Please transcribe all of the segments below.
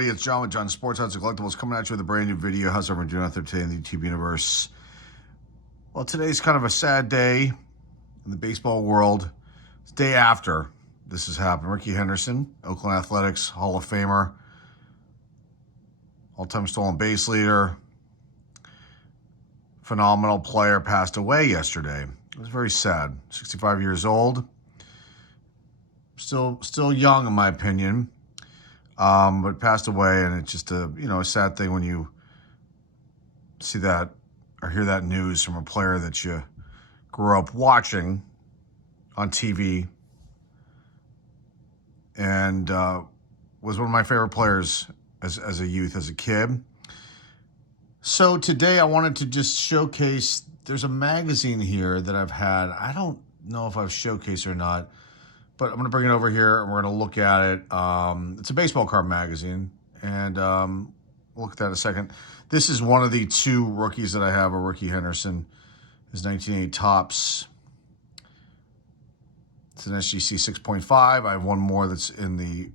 everybody? It's John with John Sports House of Collectibles coming at you with a brand new video. How's everyone doing out there today in the YouTube universe? Well, today's kind of a sad day in the baseball world. It's the day after this has happened. Rickey Henderson, Oakland Athletics Hall of Famer, all-time stolen base leader, phenomenal player, passed away yesterday. It was very sad. 65 years old. Still young in my opinion. But passed away, and it's just a sad thing when you see that or hear that news from a player that you grew up watching on TV and was one of my favorite players as a youth, as a kid. So today I wanted to just showcase, there's a magazine here that I've had. I don't know if I've showcased or not, but I'm going to bring it over here and we're going to look at it. It's a baseball card magazine, and we'll look at that in a second. This is one of the two rookies that I have, a Rickey Henderson, his 1980 Topps. It's an SGC 6.5. I have one more that's in the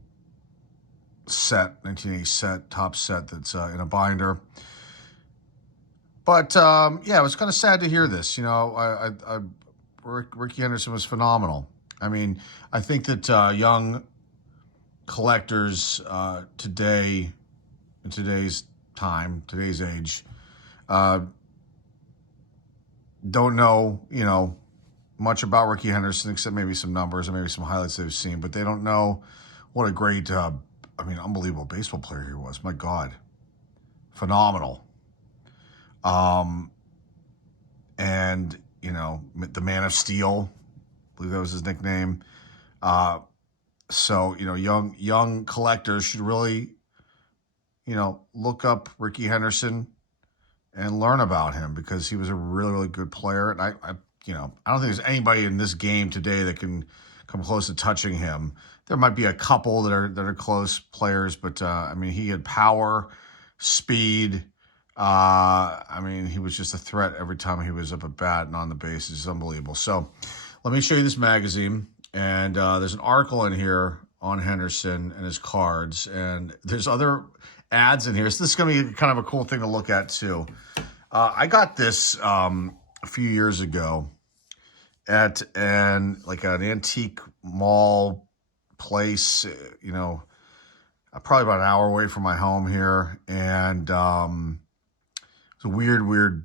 set, 1980 set, Topps set, that's in a binder. But, yeah, it was kind of sad to hear this. Rickey Henderson was phenomenal. I mean, I think that young collectors today, in today's time, today's age, don't know, much about Rickey Henderson except maybe some numbers and maybe some highlights they've seen, but they don't know what a great, unbelievable baseball player he was. My God, phenomenal. And, the Man of Steel, I believe that was his nickname. So, young collectors should really, look up Rickey Henderson and learn about him, because he was a really, really good player. And I don't think there's anybody in this game today that can come close to touching him. There might be a couple that are close players, but he had power, speed. He was just a threat every time he was up at bat and on the bases. It's unbelievable. So let me show you this magazine, and there's an article in here on Henderson and his cards, and there's other ads in here. So this is going to be kind of a cool thing to look at too. I got this a few years ago at an antique mall place, probably about an hour away from my home here, and it's a weird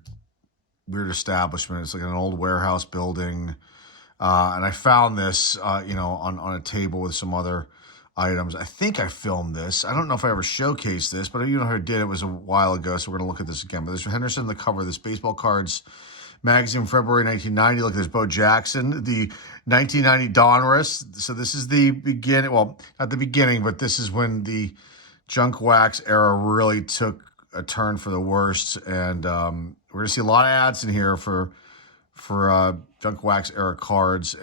establishment. It's like an old warehouse building. And I found this, on a table with some other items. I think I filmed this. I don't know if I ever showcased this, but I did. It was a while ago, so we're going to look at this again. But there's Henderson on the cover of this Baseball Cards magazine, February 1990. Look, there's Bo Jackson, the 1990 Donruss. So this is the beginning. Well, not the beginning, but this is when the junk wax era really took a turn for the worst. And we're going to see a lot of ads in here for junk wax era cards,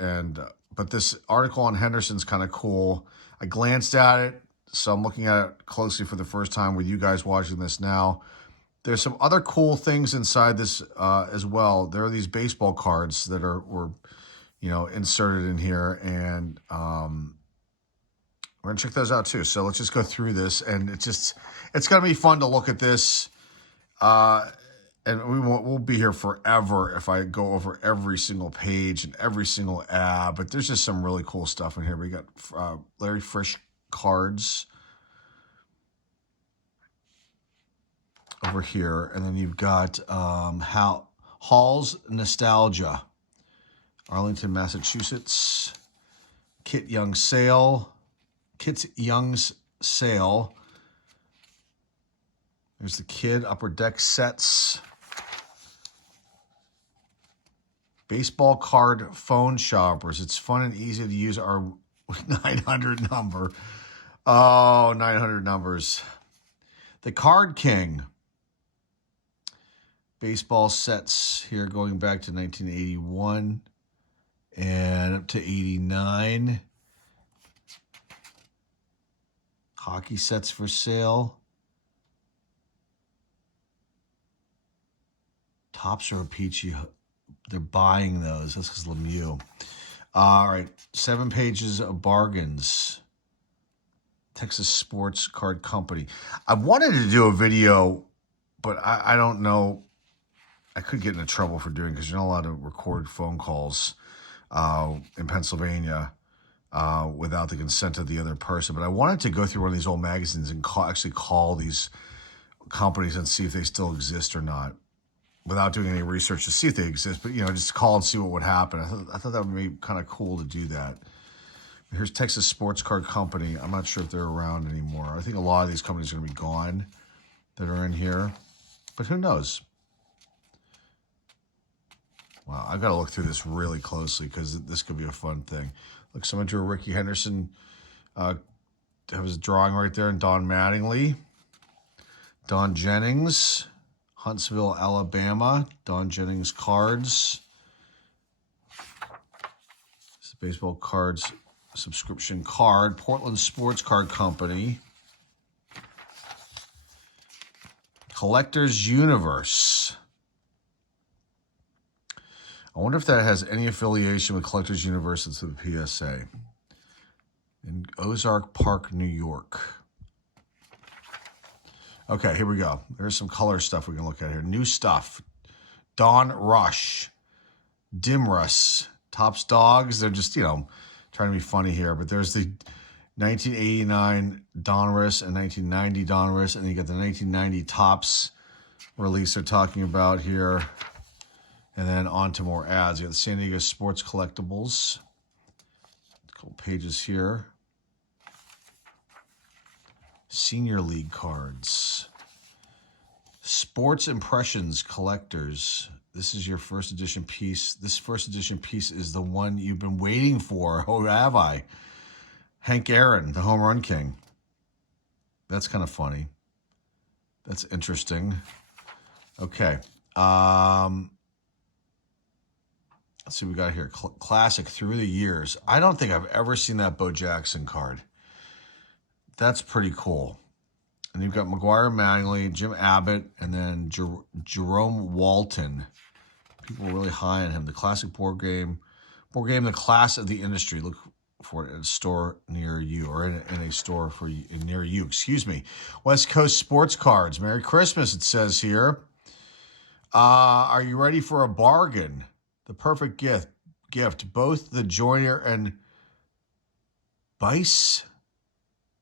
but this article on Henderson's kind of cool. I glanced at it, so I'm looking at it closely for the first time with you guys watching this now. There's some other cool things inside this as well. There are these baseball cards that were inserted in here, and we're gonna check those out too. So let's just go through this, and it's gonna be fun to look at this. And we'll be here forever if I go over every single page and every single ad. But there's just some really cool stuff in here. We got Larry Frisch cards over here. And then you've got Hall's Nostalgia, Arlington, Massachusetts. Kit Young's Sale. There's the Kid Upper Deck sets. Baseball Card Phone Shoppers. It's fun and easy to use our 900 number. Oh, 900 numbers. The Card King. Baseball sets here going back to 1981 and up to 89. Hockey sets for sale. Topps are peachy. They're buying those. That's because Lemieux. All right. 7 pages of bargains. Texas Sports Card Company. I wanted to do a video, but I don't know. I could get into trouble for doing because you're not allowed to record phone calls in Pennsylvania without the consent of the other person. But I wanted to go through one of these old magazines and actually call these companies and see if they still exist or not, without doing any research to see if they exist. But, just call and see what would happen. I thought that would be kind of cool to do that. Here's Texas Sports Card Company. I'm not sure if they're around anymore. I think a lot of these companies are going to be gone that are in here. But who knows? Wow, I've got to look through this really closely because this could be a fun thing. Look, someone drew Rickey Henderson. There was a drawing right there, and Don Mattingly. Don Jennings, Huntsville, Alabama. Don Jennings cards. This is baseball cards subscription card. Portland Sports Card Company. Collector's Universe. I wonder if that has any affiliation with Collectors Universe to the PSA. In Ozark Park, New York. Okay, here we go. There's some color stuff we can look at here. New stuff. Dawn Rush. Dimrus. Topps Dogs. They're just, trying to be funny here. But there's the 1989 Donruss and 1990 Donruss. And then you got the 1990 Topps release they're talking about here. And then on to more ads. You got the San Diego Sports Collectibles. A couple pages here. Senior League cards. Sports Impressions Collectors. This is your first edition piece. This first edition piece is the one you've been waiting for. Oh, have I? Hank Aaron, the Home Run King. That's kind of funny. That's interesting. Okay. Let's see what we got here. Classic Through the Years. I don't think I've ever seen that Bo Jackson card. That's pretty cool. And you've got McGuire Mattingly, Jim Abbott, and then Jerome Walton. People are really high on him. The classic board game, the class of the industry. Look for it at a store near you, or in a store near you. Excuse me. West Coast Sports Cards. Merry Christmas, it says here. Are you ready for a bargain? The perfect gift. Both the Joyner and Bice.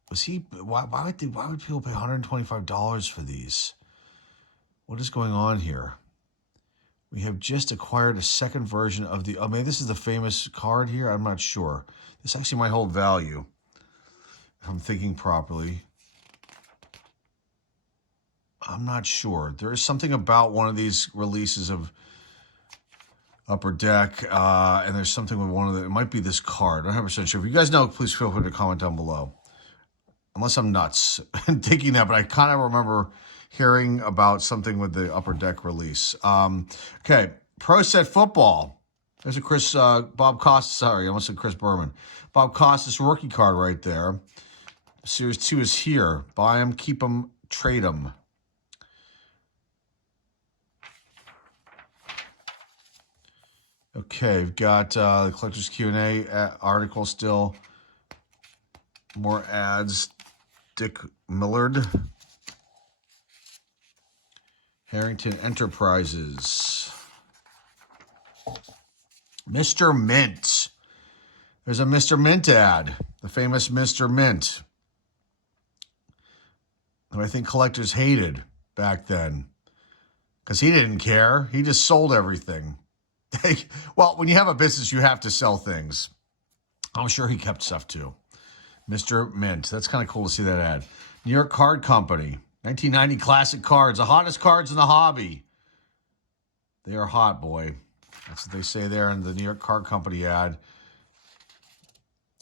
Why would people pay $125 for these? What is going on here? We have just acquired a second version of the. Oh, maybe this is the famous card here. I'm not sure. This actually might hold value, if I'm thinking properly. I'm not sure. There is something about one of these releases of Upper Deck, and there's something with one of the. It might be this card. I'm not 100% sure. If you guys know, please feel free to comment down below. Unless I'm nuts and thinking that, but I kind of remember hearing about something with the Upper Deck release. Okay, Pro Set Football. There's a Bob Costas. Sorry, I almost said Chris Berman. Bob Costas rookie card right there. Series 2 is here. Buy them, keep them, trade them. Okay, we've got the Collector's Q&A article still. More ads. Dick Millard. Harrington Enterprises. Mr. Mint. There's a Mr. Mint ad. The famous Mr. Mint. Who I think collectors hated back then. Because he didn't care. He just sold everything. Well, when you have a business, you have to sell things. I'm sure he kept stuff too. Mr. Mint. That's kind of cool to see that ad. New York Card Company. 1990 classic cards. The hottest cards in the hobby. They are hot, boy. That's what they say there in the New York Card Company ad.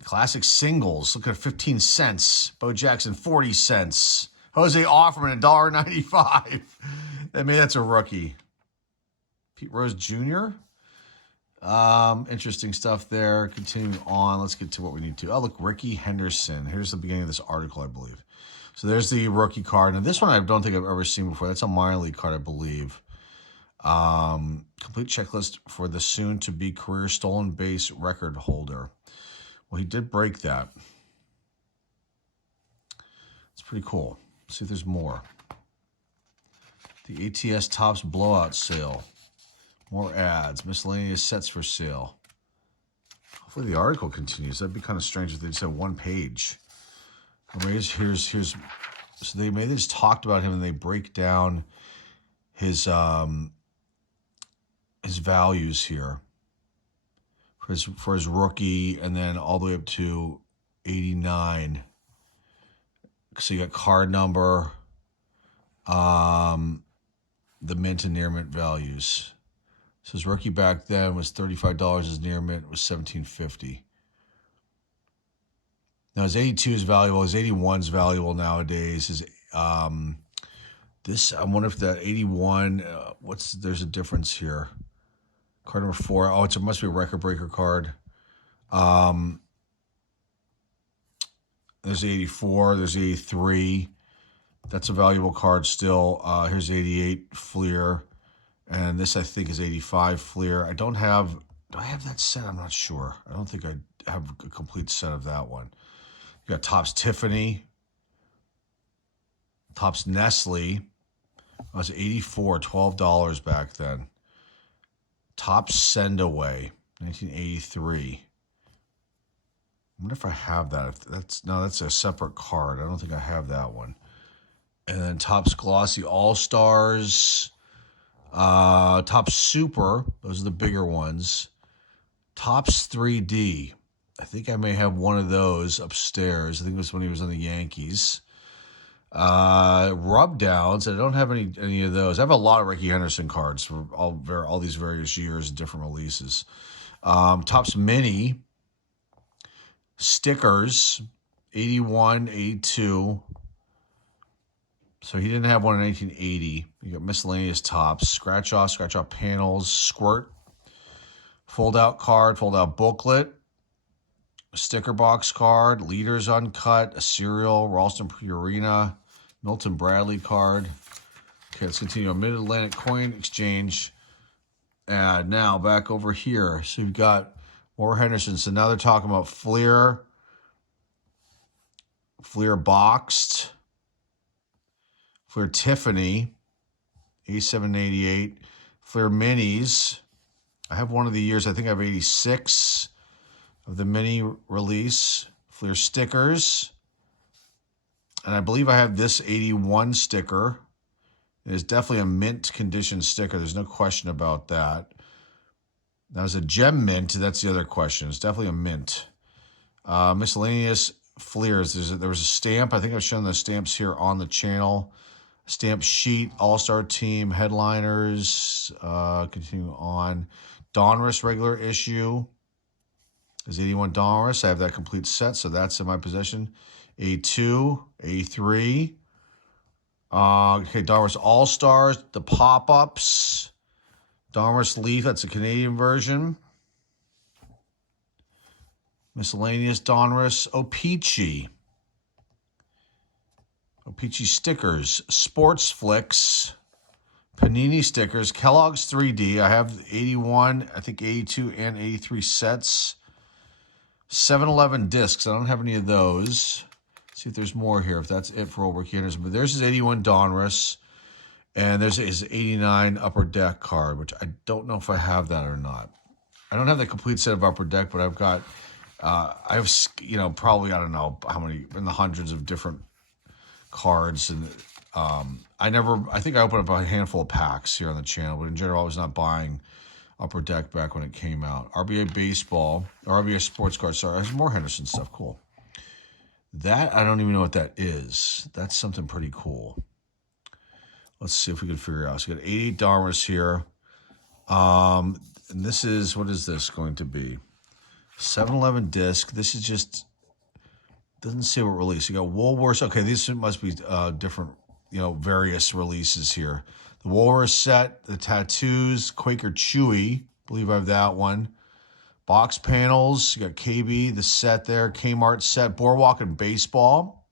Classic singles. Look at 15 cents. Bo Jackson, 40 cents. Jose Offerman, $1.95. Maybe that's a rookie. Pete Rose Jr. Interesting stuff there. Continuing on. Let's get to what we need to. Oh, look, Rickey Henderson. Here's the beginning of this article, I believe. So there's the rookie card. Now, this one I don't think I've ever seen before. That's a minor league card, I believe. Complete checklist for the soon-to-be career stolen base record holder. Well, he did break that. pretty cool. Let's see if there's more. The ATS Topps blowout sale. More ads. Miscellaneous sets for sale. Hopefully the article continues. That'd be kind of strange if they just had one page. Or maybe here's so they just talked about him and they break down his values here for his rookie, and then all the way up to 89. So you got card number, the mint and near mint values. So his rookie back then was $35. His near mint was $17.50. Now his 82 is valuable. His 81 is valuable nowadays. His I wonder if that 81. There's a difference here. Card number 4. Oh, it must be a record breaker card. There's 84. There's 83. That's a valuable card still. Here's 88 Fleer. And this, I think, is 85 Fleer. Do I have that set? I'm not sure. I don't think I have a complete set of that one. You got Topps Tiffany. Topps Nestle. That was 84, $12 back then. Topps Sendaway, 1983. I wonder if I have that. That's a separate card. I don't think I have that one. And then Topps Glossy All-Stars. Topps Super. Those are the bigger ones. Topps 3D. I think I may have one of those upstairs. I think it was when he was on the Yankees. Rub downs. I don't have any of those. I have a lot of Rickey Henderson cards for all these various years and different releases. Topps Mini. Stickers. 81, 82. So he didn't have one in 1980. You got miscellaneous Topps. Scratch off panels. Squirt. Fold out card. Fold out booklet. A sticker box card. Leaders uncut. A cereal. Ralston Purina. Milton Bradley card. Okay, let's continue. Mid-Atlantic Coin Exchange. And now back over here. So you've got more Henderson. So now they're talking about Fleer. Fleer boxed. Fleer Tiffany. 87, 88. Fleer Minis. I have one of the years. I think I have 86 of the mini release. Fleer stickers. And I believe I have this 81 sticker. It is definitely a mint condition sticker. There's no question about that. That was a gem mint. That's the other question. It's definitely a mint. Miscellaneous Fleers. There was a stamp. I think I've shown the stamps here on the channel. Stamp sheet, All-Star Team, headliners. Continue on. Donruss regular issue. There's 81 Donruss. I have that complete set, so that's in my possession. A2, A3. Okay, Donruss All-Stars, the pop-ups. Donruss Leaf, that's a Canadian version. Miscellaneous Donruss O-Pee-Chee. O-Pee-Chee stickers. Sports Flicks. Panini stickers. Kellogg's 3D. I have 81, I think 82 and 83 sets. 7-Eleven discs. I don't have any of those. See if there's more here, if that's it for old Rickey Henderson. But there's his 81 Donruss, and there's his 89 Upper Deck card, which I don't know if I have that or not. I don't have the complete set of Upper Deck, but I've got, I have, probably, I don't know how many, in the hundreds of different cards. And I think I opened up a handful of packs here on the channel, but in general, I was not buying Upper Deck back when it came out. RBA Baseball, or RBA Sports Cards, sorry, there's more Henderson stuff, cool. That, I don't even know what that is. That's something pretty cool. Let's see if we can figure it out. So we got 88 Donruss here. And this is, what is this going to be? 7-Eleven disc. This is just, doesn't say what release. You got Woolworths. Okay, these must be different, various releases here. The Woolworths set, the tattoos, Quaker Chewy. I believe I have that one. Box panels, you got KB, the set there, Kmart set, Boardwalk and Baseball.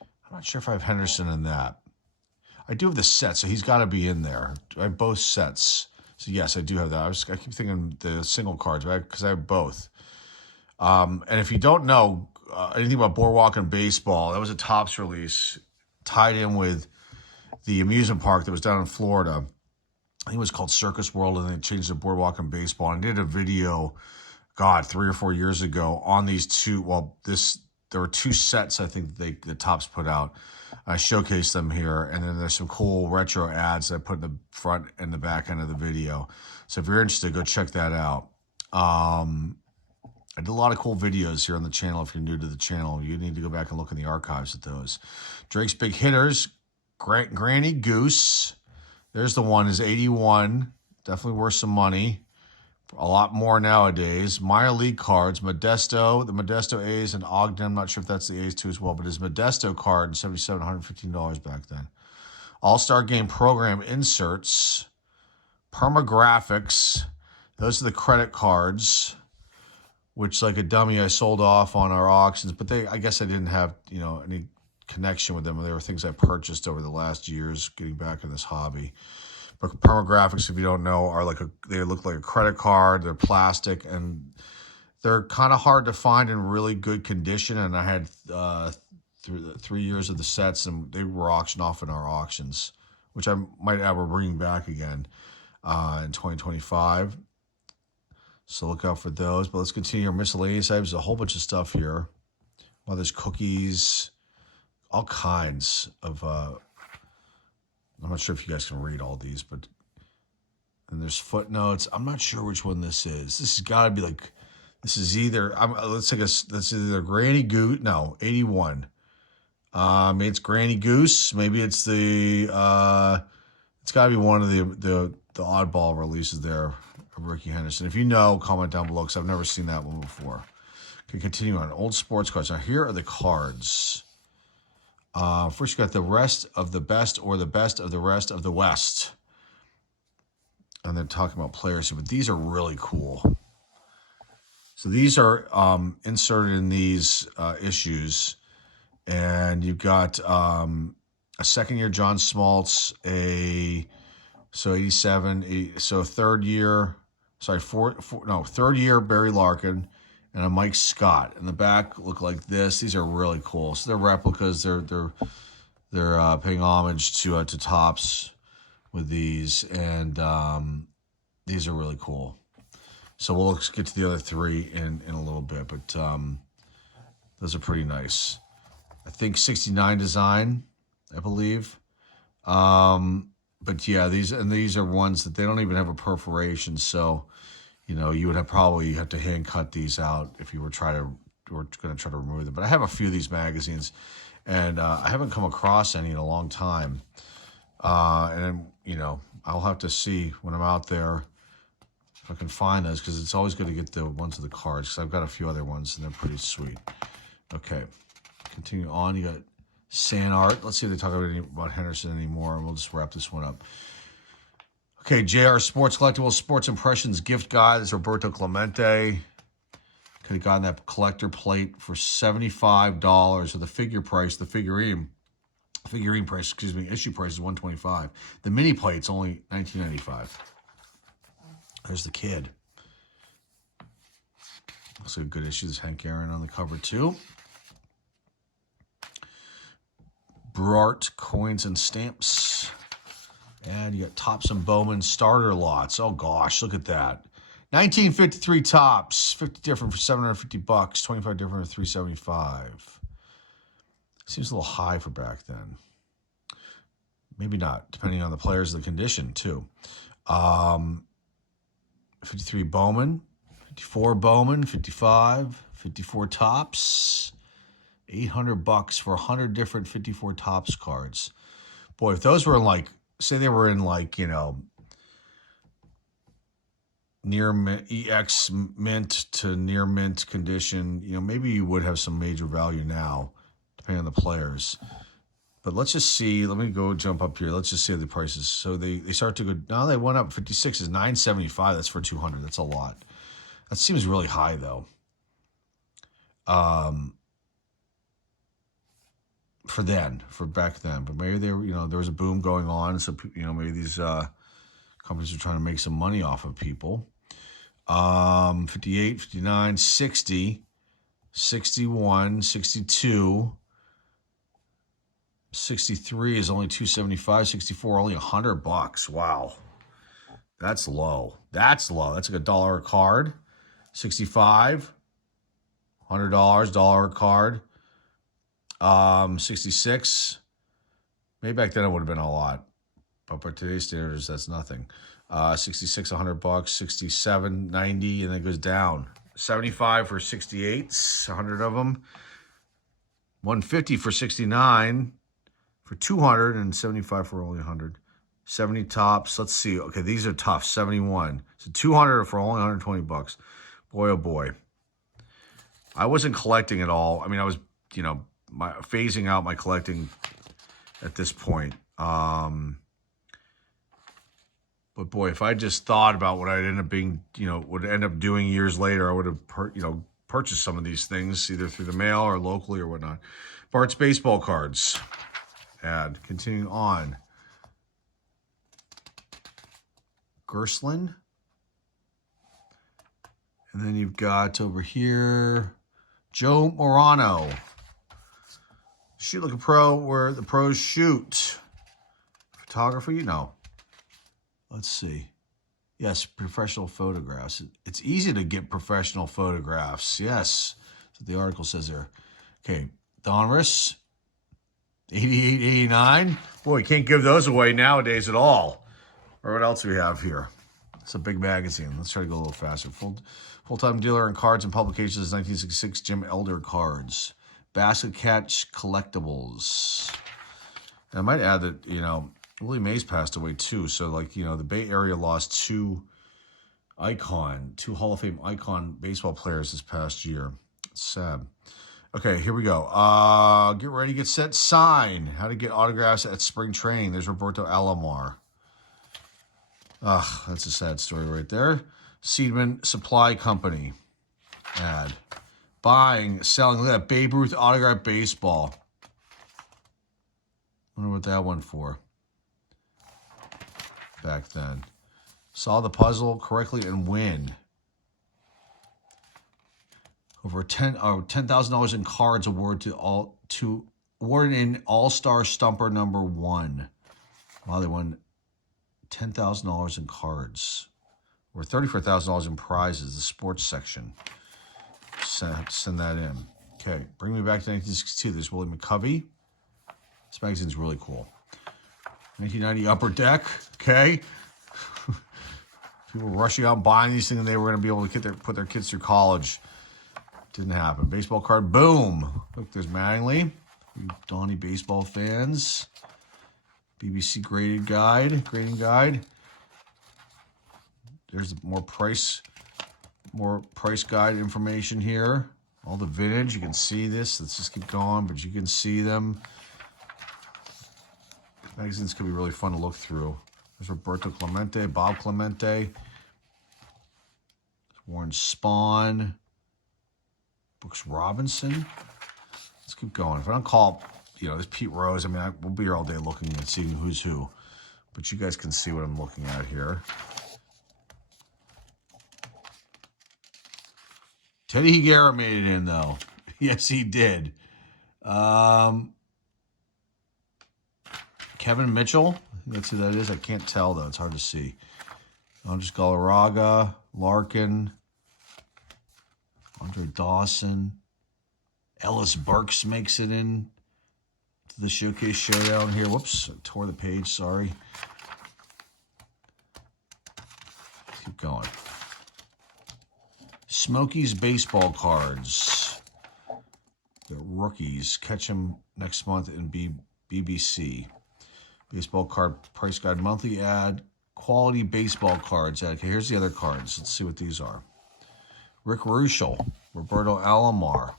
I'm not sure if I have Henderson in that. I do have the set, so he's got to be in there. I have both sets. So yes, I do have that. I keep thinking the single cards, right? Because I have both. And if you don't know, anything about Boardwalk and baseball, that was a Topps release tied in with the amusement park that was down in Florida. I think it was called Circus World, and they changed the Boardwalk and baseball. And I did a video, God, 3 or 4 years ago on these two. Well, there were 2 sets I think the Topps put out. I showcased them here, and then there's some cool retro ads that I put in the front and the back end of the video. So if you're interested, go check that out. I did a lot of cool videos here on the channel. If you're new to the channel, you need to go back and look in the archives at those. Drake's Big Hitters, Granny Goose. There's the one, is 81. Definitely worth some money. A lot more nowadays. Minor League cards, Modesto, the Modesto A's and Ogden. I'm not sure if that's the A's too as well, but his Modesto card, $7,715 back then. All-Star Game Program inserts, Permagraphics. Those are the credit cards, which, like a dummy, I sold off on our auctions. But I guess I didn't have, any connection with them. They were things I purchased over the last years getting back in this hobby. But Permagraphics, if you don't know, are they look like a credit card. They're plastic, and they're kind of hard to find in really good condition. And I had 3 years of the sets, and they were auctioned off in our auctions, which I might ever bring back again in 2025. So look out for those. But let's continue our miscellaneous items. There's a whole bunch of stuff here. Well, there's cookies, all kinds of... I'm not sure if you guys can read all these, but... And there's footnotes. I'm not sure which one this is. This has got to be like... This is either... Let's take that's either Granny Goose... No, 81. Maybe it's Granny Goose. Maybe it's the... it's got to be one of the oddball releases there of Rickey Henderson. If you know, comment down below, because I've never seen that one before. Okay, continue on. Old sports cards. Now, here are the cards. First, you got the rest of the best, or the best of the rest of the West. And they're talking about players, but these are really cool. So these are inserted in these issues. And you've got a second-year John Smoltz, so 87, third year Barry Larkin, and a Mike Scott. In the back look like this. These are really cool. So they're replicas. They're paying homage to Topps with these, and these are really cool. So we'll get to the other 3 in a little bit, but those are pretty nice. I think 69 design, I believe. But yeah, these are ones that they don't even have a perforation, so you would probably have to hand cut these out if you were going to try to remove them. But I have a few of these magazines, and I haven't come across any in a long time. And I'll have to see when I'm out there if I can find those, because it's always good to get the ones with the cards, because I've got a few other ones, and they're pretty sweet. Okay, continue on. You got San Art. Let's see if they talk about Henderson anymore, and we'll just wrap this one up. Okay, JR Sports Collectibles Sports Impressions Gift Guide. This is Roberto Clemente. Could have gotten that collector plate for $75. Or the figurine price, issue price is $125. The mini plate's only $19.95. There's the kid. Looks like a good issue. There's Hank Aaron on the cover too. Bruart Coins and Stamps. And you got Topps and Bowman starter lots. Oh gosh, look at that. 1953 Topps, 50 different for $750, 25 different for $375. Seems a little high for back then. Maybe not, depending on the players and the condition too. 53 Bowman, 54 Bowman, 55, 54 Topps. $800 for 100 different 54 Topps cards. Boy, if those were in say they were in near mint, EX mint to near mint condition, maybe you would have some major value now, depending on the players. But let's just see. Let me go jump up here. Let's just see the prices. So they start to go. Now they went up. 56 is $975. That's for 200. That's a lot. That seems really high though. For back then, but maybe there was a boom going on, so maybe these companies are trying to make some money off of people. 58, 59, 60. 61, 62, 63 is only $275, 64 only $100. Wow. That's low. That's low. That's like $1 a card. 65, $100, dollar a card. 66. Maybe back then it would have been a lot. But by today's standards, that's nothing. 66, $100, 67, 90, and then it goes down. 75 for 68s, 100 of them. 150 for 69, for 200, and 75 for only 100. 70 tops. Let's see. Okay, these are tough. 71. So 200 for only $120. Boy, oh boy. I wasn't collecting at all. I mean, I was, phasing out my collecting at this point. But boy, if I just thought about what I'd end up being, would end up doing years later, I would have, purchased some of these things either through the mail or locally or whatnot. Bart's baseball cards. Ad. Continuing on. Gerslin. And then you've got over here, Joe Morano. Shoot like a pro, where the pros shoot. Photography? No. Let's see. Yes, professional photographs. It's easy to get professional photographs. Yes. That's what the article says there. Okay. Donruss. 88, 89. Boy, you can't give those away nowadays at all. Or what else do we have here? It's a big magazine. Let's try to go a little faster. Full-time dealer in cards and publications is 1966. Jim Elder Cards. Basket Catch Collectibles. And I might add that, Willie Mays passed away too. So, the Bay Area lost two Hall of Fame icon baseball players this past year. It's sad. Okay, here we go. Get ready, get set, sign. How to get autographs at spring training. There's Roberto Alomar. That's a sad story right there. Seidman Supply Company. Ad. Buying, selling. Look at that. Babe Ruth autograph baseball. Wonder what that one for. Back then. Solve the puzzle correctly and win. Over $10,000 in cards awarded awarded in All-Star Stumper number 1. Wow, they won $10,000 in cards. Or $34,000 in prizes, the sports section. Send that in. Okay, bring me back to 1962. There's Willie McCovey. This magazine's really cool. 1990 Upper Deck. Okay. People were rushing out and buying these things, and they were going to be able to put their kids through college. Didn't happen. Baseball card. Boom. Look, there's Mattingly. You Donnie baseball fans. BBC grading guide. There's more price guide information here. All the vintage. You can see this. Let's just keep going, but you can see them. Magazines can be really fun to look through. There's Roberto Clemente, Bob Clemente, Warren Spahn, Brooks Robinson. Let's keep going. If I don't call, this Pete Rose, we'll be here all day looking and seeing who's who. But you guys can see what I'm looking at here. Teddy Higuera made it in, though. Yes, he did. Kevin Mitchell. That's who that is. I can't tell, though. It's hard to see. Andres Galarraga, Larkin, Andre Dawson. Ellis Burks makes it in to the Showcase Showdown here. Whoops, I tore the page. Sorry. Keep going. Smokies baseball cards. Got rookies. Catch them next month in BBC. Baseball card price guide monthly ad. Quality baseball cards. Okay, here's the other cards. Let's see what these are. Rick Ruschel, Roberto Alomar,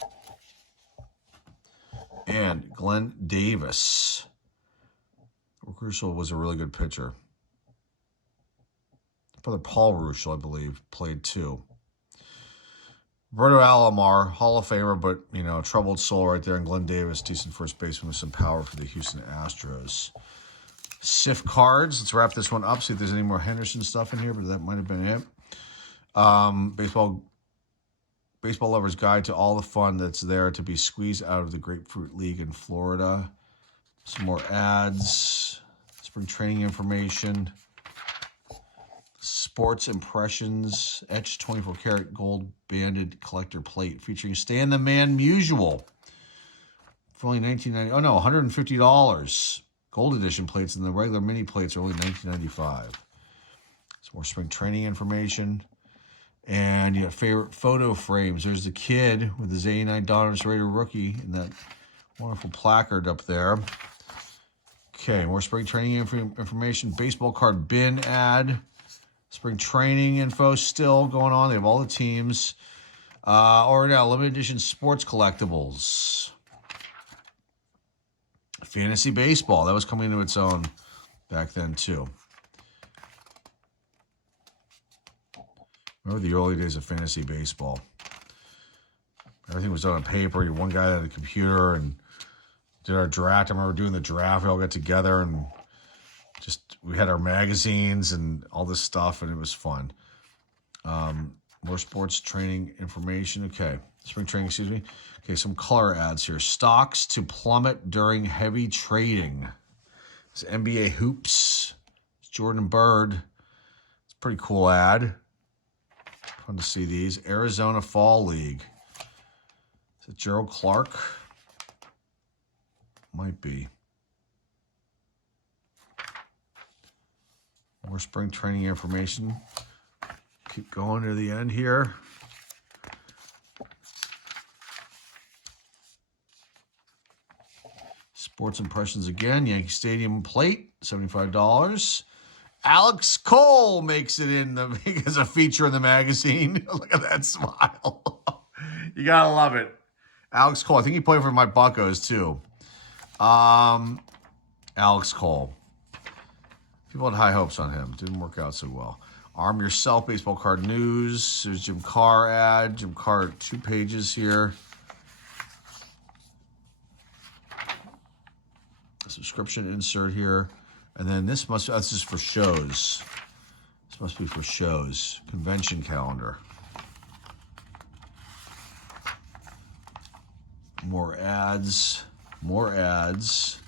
and Glenn Davis. Rick Ruschel was a really good pitcher. Brother Paul Ruschel, I believe, played too. Roberto Alomar, Hall of Famer, but, troubled soul right there. And Glenn Davis, decent first baseman with some power for the Houston Astros. SIF cards. Let's wrap this one up, see if there's any more Henderson stuff in here, but that might have been it. Baseball Lover's Guide to all the fun that's there to be squeezed out of the Grapefruit League in Florida. Some more ads. Spring training information. Sports Impressions. Etched 24 karat gold banded collector plate featuring Stan the Man Musial. For only $19.90. Oh no, $150. Gold edition plates and the regular mini plates are only $19.95. Some more spring training information. And you got favorite photo frames. There's the kid with his 89 Dominus Raider rookie and that wonderful placard up there. Okay, more spring training information. Baseball card bin ad. Spring training info still going on. They have all the teams. Or now, limited edition sports collectibles. Fantasy baseball. That was coming into its own back then, too. Remember the early days of fantasy baseball. Everything was done on paper. You had one guy that had a computer and did our draft. I remember doing the draft. We all got together and we had our magazines and all this stuff, and it was fun. More sports training information. Okay. Spring training, excuse me. Okay, some color ads here. Stocks to plummet during heavy trading. It's NBA hoops. It's Jordan Bird. It's a pretty cool ad. Fun to see these. Arizona Fall League. Is it Gerald Clark? Might be. More spring training information. Keep going to the end here. Sports Impressions again. Yankee Stadium plate, $75. Alex Cole makes it in as a feature in the magazine. Look at that smile. You gotta love it. Alex Cole. I think he played for my Buccos too. Alex Cole. People had high hopes on him. Didn't work out so well. Arm Yourself baseball card news. There's Jim Carr ad. Jim Carr, 2 pages here. A subscription insert here. And then this is for shows. This must be for shows. Convention calendar. More ads. More ads.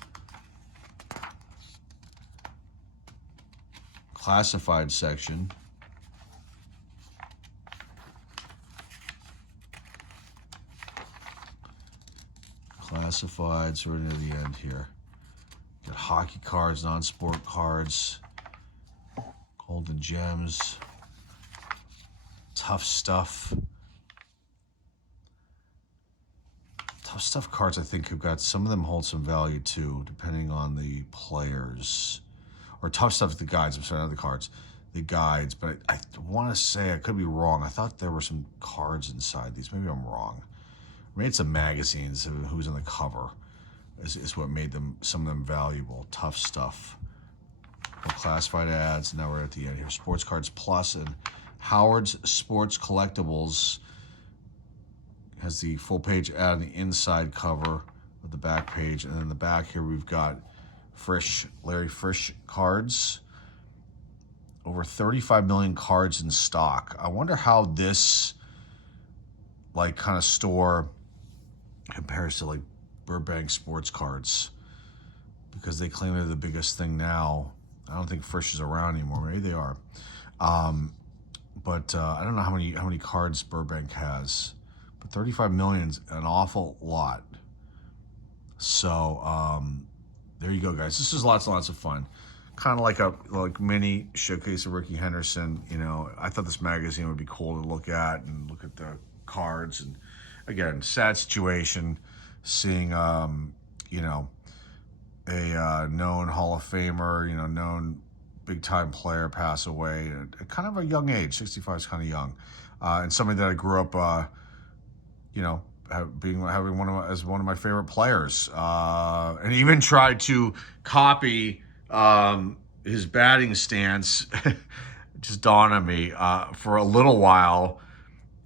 Classified section. Classifieds right near the end here. Got hockey cards, non-sport cards, golden gems, tough stuff. Tough stuff cards, I think, have got, some of them hold some value too, depending on the players. Or tough stuff, the guides, I'm sorry, not the cards. The guides, but I want to say, I could be wrong. I thought there were some cards inside these. Maybe I'm wrong. Maybe it's the magazines of who's on the cover is what made some of them valuable. Tough stuff. More classified ads. Now we're at the end here. Sports Cards Plus and Howard's Sports Collectibles has the full page ad on the inside cover of the back page. And then the back here we've got Larry Frisch cards. Over 35 million cards in stock. I wonder how this kind of store compares to Burbank sports cards, because they claim they're the biggest thing now. I don't think Frisch is around anymore. Maybe they are. But I don't know how many cards Burbank has. But 35 million is an awful lot. So there you go, guys. This is lots and lots of fun. Kind of like a mini showcase of Rickey Henderson. I thought this magazine would be cool to look at and look at the cards. And again, sad situation, seeing a known Hall of Famer, known big time player pass away at kind of a young age. 65 is kind of young, and somebody that I grew up, having one of my favorite players, and even tried to copy his batting stance. Just dawned on me for a little while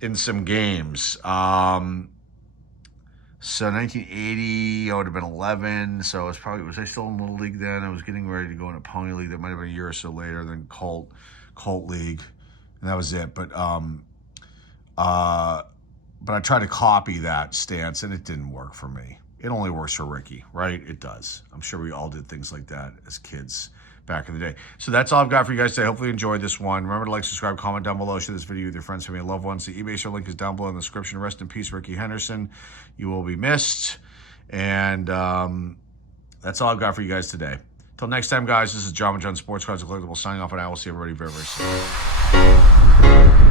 in some games. So 1980, I would have been 11. So was I still in Little League then? I was getting ready to go into Pony League. That might have been a year or so later. Then Colt League, and that was it. But but I tried to copy that stance, and it didn't work for me. It only works for Rickey, right? It does. I'm sure we all did things like that as kids back in the day. So that's all I've got for you guys today. Hopefully you enjoyed this one. Remember to like, subscribe, comment down below. Share this video with your friends, family, and loved ones. The eBay store link is down below in the description. Rest in peace, Rickey Henderson. You will be missed. And that's all I've got for you guys today. Till next time, guys, this is John Sports Cards and Collectibles signing off, and I will see everybody very, very soon.